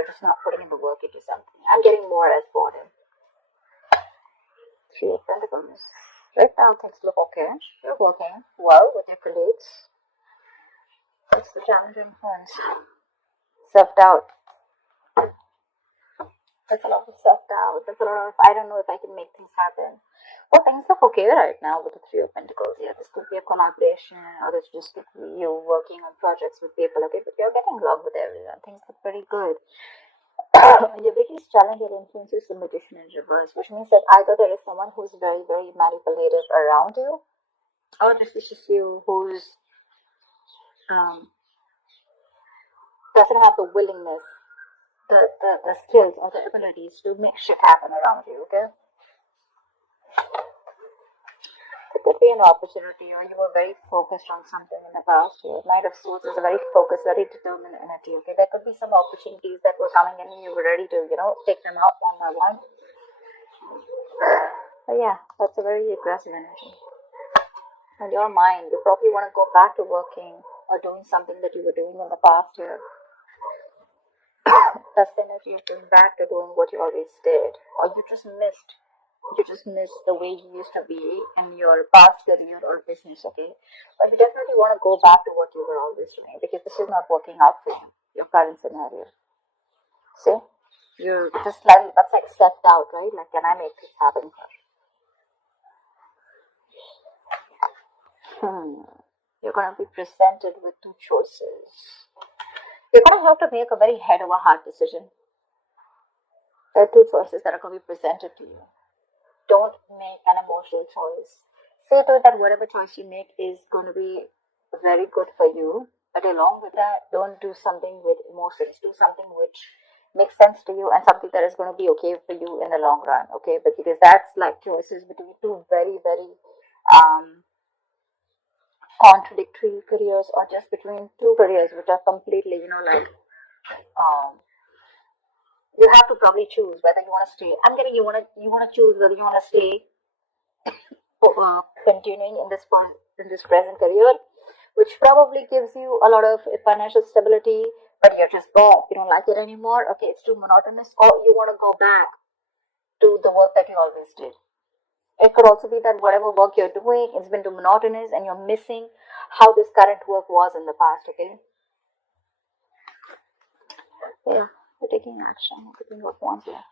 you're just not putting in the work into something. I'm getting more as boredom. Three of Pentacles. Right now things look okay. You're working well with your colleagues. What's the challenging points? Self-doubt. There's a lot of self-doubt. There's a lot of, I don't know if I can make things happen. Well, things look okay right now with the Three of Pentacles. Yeah, this could be a collaboration, or this just could be you working on projects with people, okay? But you're getting along with everyone. Things look pretty good. Your biggest challenge or influence is the Magician in reverse, which means that either there is someone who's very, very manipulative around you, or this is just you who's doesn't have the willingness, the skills or the abilities to make shit happen around you, okay? It could be an opportunity, or you were very focused on something in the past. Your Knight of Swords is a very focused, very determined energy, okay? There could be some opportunities that were coming in and you were ready to, take them out one by one. But yeah, that's a very aggressive energy. And your mind, you probably want to go back to working or doing something that you were doing in the past here. That's the energy of going back to doing what you always did, or you just missed the way you used to be in your past career or business, okay? But you definitely want to go back to what you were always doing, because this is not working out for you, your current scenario. See? You're just like, that's like stepped out, right? Like, can I make this happen? You're going to be presented with two choices. You're going to have to make a very head over heart decision. There are two choices that are going to be presented to you. Don't make an emotional choice. Say to it that whatever choice you make is going to be very good for you, but along with that, don't do something with emotions. Do something which makes sense to you and something that is going to be okay for you in the long run, okay? But because that's like choices between two very, very contradictory careers, or just between two careers which are completely, you have to probably choose whether you want to stay. I'm getting you want to choose whether you want to stay continuing in this present career, which probably gives you a lot of financial stability, but you're just bored. You don't like it anymore. Okay, it's too monotonous, or you want to go back to the work that you always did. It could also be that whatever work you're doing, it's been too monotonous, and you're missing how this current work was in the past. Okay. Yeah. You're taking action. You're taking what wants here.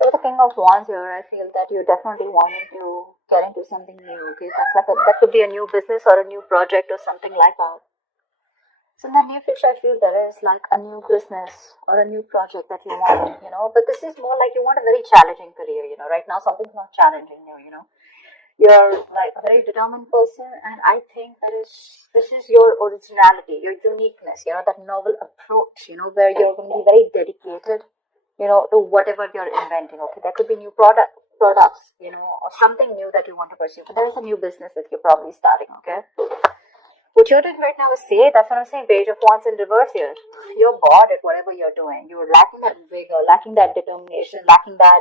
So with the King of Wands here, I feel that you definitely wanting to get into something new. Okay, that could be a new business or a new project or something like that. So in the near future, I feel there is like a new business or a new project that you want, But this is more like you want a very challenging career, Right now, something's not challenging you, You're like a very determined person, and I think this is your originality, your uniqueness, that novel approach, where you're going to be very dedicated, to whatever you're inventing. Okay, there could be new products, or something new that you want to pursue. But there is a new business that you're probably starting. Okay, what you're doing right now is that's what I'm saying. Page of Wands in reverse here. You're bored at whatever you're doing. You're lacking that vigor, lacking that determination, lacking that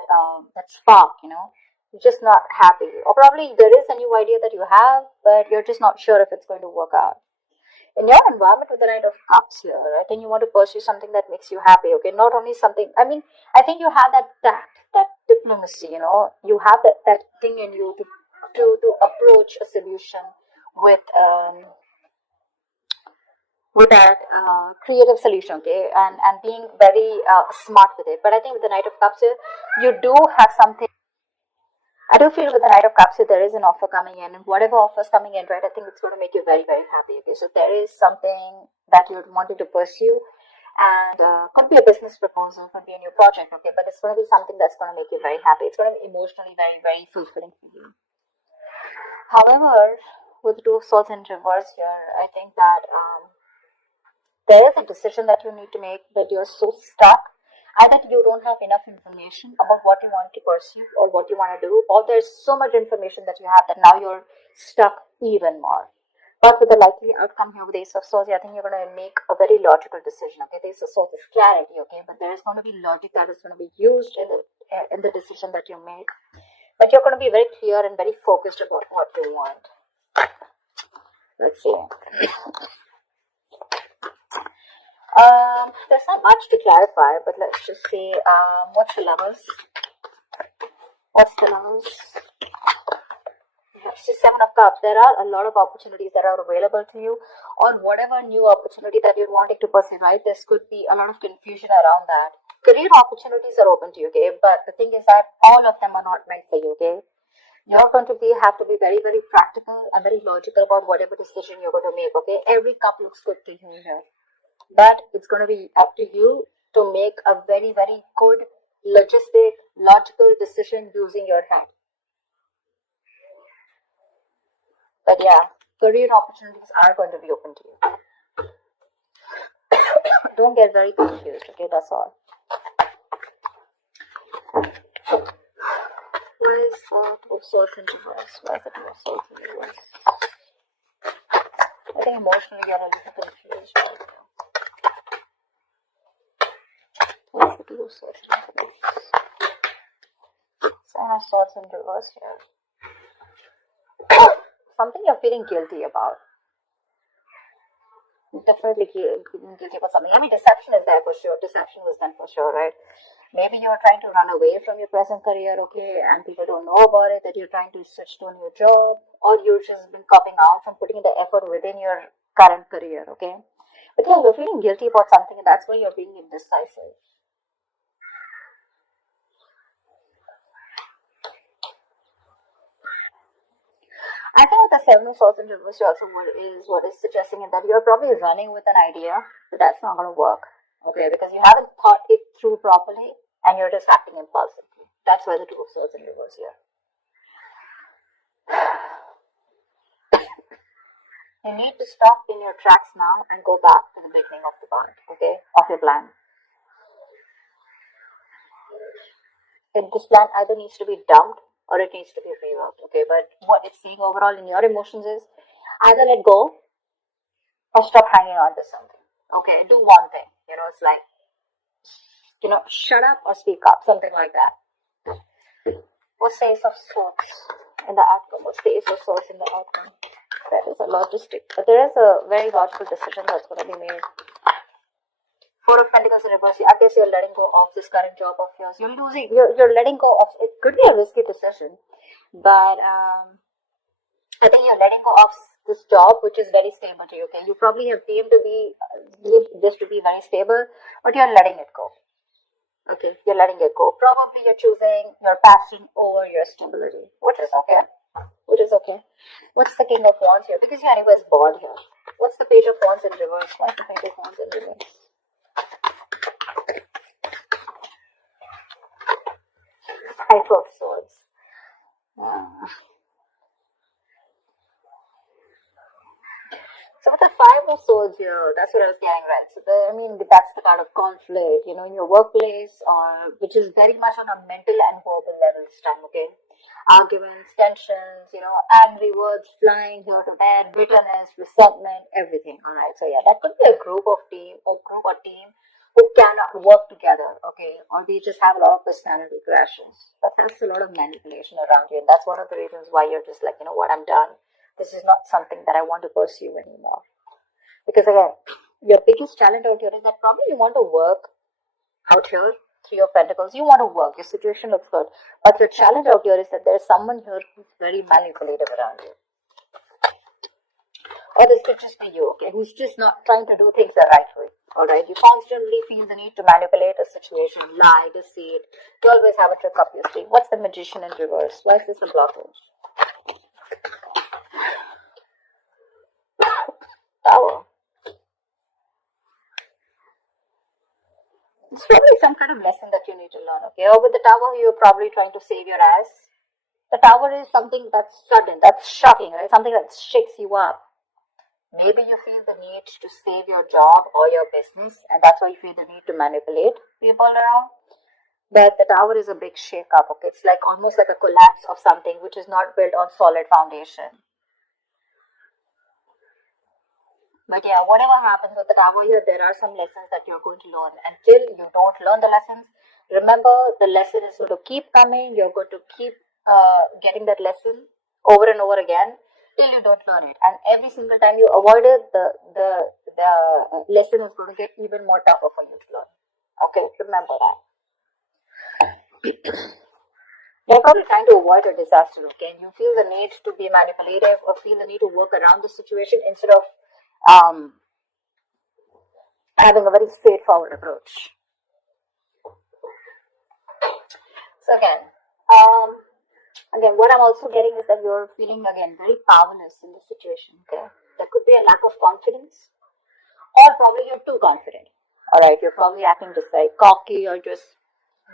spark. You're just not happy, or probably there is a new idea that you have, but you're just not sure if it's going to work out. In your environment with the Knight of Cups here, I think you want to pursue something that makes you happy. Okay, not only something. I mean, I think you have that tact, that diplomacy. You have that thing in you to approach a solution with that creative solution, okay, and being very smart with it. But I think with the Knight of Cups here, you do have something. I do feel with the Knight of Cups here, there is an offer coming in, and whatever offer is coming in, right, I think it's going to make you very, very happy. Okay, so there is something that you're wanting to pursue, and could be a business proposal, could be a new project, okay, but it's going to be something that's going to make you very happy. It's going to be emotionally very, very fulfilling for you. However, with the Two of Swords in reverse here, I think that there is a decision that you need to make, that you're so stuck. Either you don't have enough information about what you want to pursue or what you want to do, or there's so much information that you have that now you're stuck even more. But with the likely outcome here with Ace of Swords, I think you're going to make a very logical decision. Okay, the Ace of Swords is clarity. Okay, but there is going to be logic that is going to be used in the decision that you make. But you're going to be very clear and very focused about what you want. Let's see. There's not much to clarify, but let's just see. What's the Lovers? What's the Lovers? It's just Seven of Cups. There are a lot of opportunities that are available to you, or whatever new opportunity that you're wanting to pursue, right? There could be a lot of confusion around that. Career opportunities are open to you, okay? But the thing is that all of them are not meant for you, okay? You're going to have to be very, very practical and very logical about whatever decision you're going to make, okay? Every cup looks good to you here. But it's going to be up to you to make a very, very good, logical decision using your head. But yeah, career opportunities are going to be open to you. Don't get very confused, okay? That's all. Why is the Two of Swords in reverse? Why is the Two of Swords in reverse? I think emotionally you're a little confused right now. Why is the Two of Swords in reverse? Seven of Swords in reverse here. Something you're feeling guilty about. Definitely feeling guilty about something. I mean, deception is there for sure. Deception was done for sure, right? Maybe you're trying to run away from your present career, okay, and people don't know about it, that you're trying to switch to a new job, or you've just been copping out from putting the effort within your current career, okay? But yeah, you're feeling guilty about something, and that's why you're being indecisive. I think with the Seven of Swords in reverse also what is suggesting is that you're probably running with an idea, but that's not going to work, okay, because you haven't thought it through properly, and you're just acting impulsively. That's why the Two of Swords in reverse here. You need to stop in your tracks now and go back to the beginning of the part, okay, of your plan. This plan either needs to be dumped or it needs to be reworked, okay, but what it's saying overall in your emotions is either let go or stop hanging on to something, okay, do one thing, it's like, shut up or speak up, something like that. What's the Ace of Swords in the outcome? What's the Ace of Swords in the outcome? That is a logistic, but there is a very logical decision that's going to be made. Four of Pentacles in reverse. I guess you're letting go of this current job of yours. You're letting go of, it could be a risky decision, but I think you're letting go of this job, which is very stable to you, okay? You probably have deemed this to be very stable, but you're letting it go. Okay, you're letting it go. Probably you're choosing your passion over your stability, which is okay. What's the King of Wands here? Because your anyway is bored here. What's the Page of Wands in reverse? What's the Page of Wands in reverse? Five of Swords. So with the Five of Swords here, that's what I was getting, right? So that's the kind of conflict, in your workplace, or which is very much on a mental and verbal level this time, okay? Arguments, tensions, angry words flying here to there, bitterness, resentment, everything. Alright, so yeah, that could be a group or team who cannot work together, okay? Or they just have a lot of personality crashes. But that's a lot of manipulation around you, and that's one of the reasons why you're just like, what, I'm done. This is not something that I want to pursue anymore. Because again, your biggest challenge out here is that probably you want to work out here, Three of Pentacles. You want to work, your situation looks good. But your challenge out here is that there's someone here who's very manipulative around you. Or this could just be you, okay, who's just not trying to do things the right way. Alright, you constantly feel the need to manipulate a situation, lie, deceive. You always have a trick up your sleeve. What's the Magician in reverse? Why is this a blockage? Tower. It's probably some kind of lesson that you need to learn, okay? Or with the Tower, you're probably trying to save your ass. The Tower is something that's sudden, that's shocking, right? Something that shakes you up. Maybe you feel the need to save your job or your business, and that's why you feel the need to manipulate people around. But the Tower is a big shake-up, okay? It's like almost like a collapse of something which is not built on solid foundation. But yeah, whatever happens with the Tower here, there are some lessons that you're going to learn. Until you don't learn the lessons, remember the lesson is going to keep coming. You're going to keep getting that lesson over and over again. till you don't learn it. And every single time you avoid it, the lesson is going to get even more tougher for you to learn. Okay, remember that. You're probably trying to avoid a disaster, okay? And you feel the need to be manipulative or feel the need to work around the situation instead of having a very straightforward approach. So again, what I'm also getting is that you're feeling again very powerless in this situation, okay? There could be a lack of confidence, or probably you're too confident. Alright, you're probably acting just very cocky or just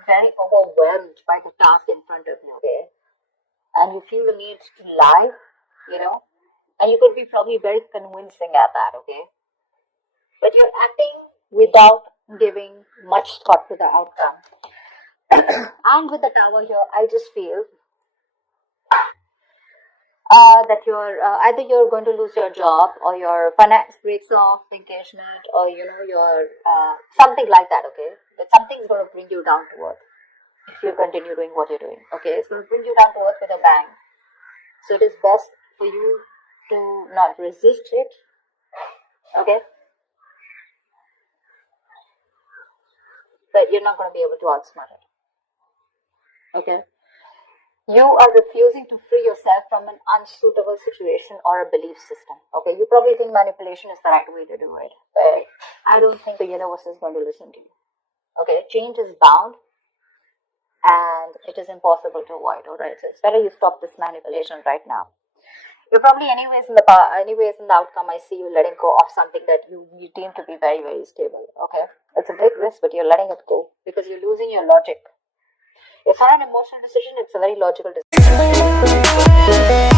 very overwhelmed by the task in front of you, okay? And you feel the need to lie, and you could be probably very convincing at that, okay? But you're acting without giving much thought to the outcome. And with the Tower here, I just feel that you're either you're going to lose your job, or your finance breaks off, engagement, or your something like that, okay? But something's going to bring you down to earth if you continue doing what you're doing, okay? It's going to bring you down to earth with a bang. So it is best for you to not resist it, okay? But you're not going to be able to outsmart it, okay? You are refusing to free yourself from an unsuitable situation or a belief system, okay? You probably think manipulation is the right way to do it, but I don't think the universe is going to listen to you, okay? Change is bound, and it is impossible to avoid, alright? So it's better you stop this manipulation right now. You're probably anyways in the outcome, I see you letting go of something that you deem to be very, very stable, okay? It's a big risk, but you're letting it go because you're losing your logic. It's not an emotional decision, it's a very logical decision.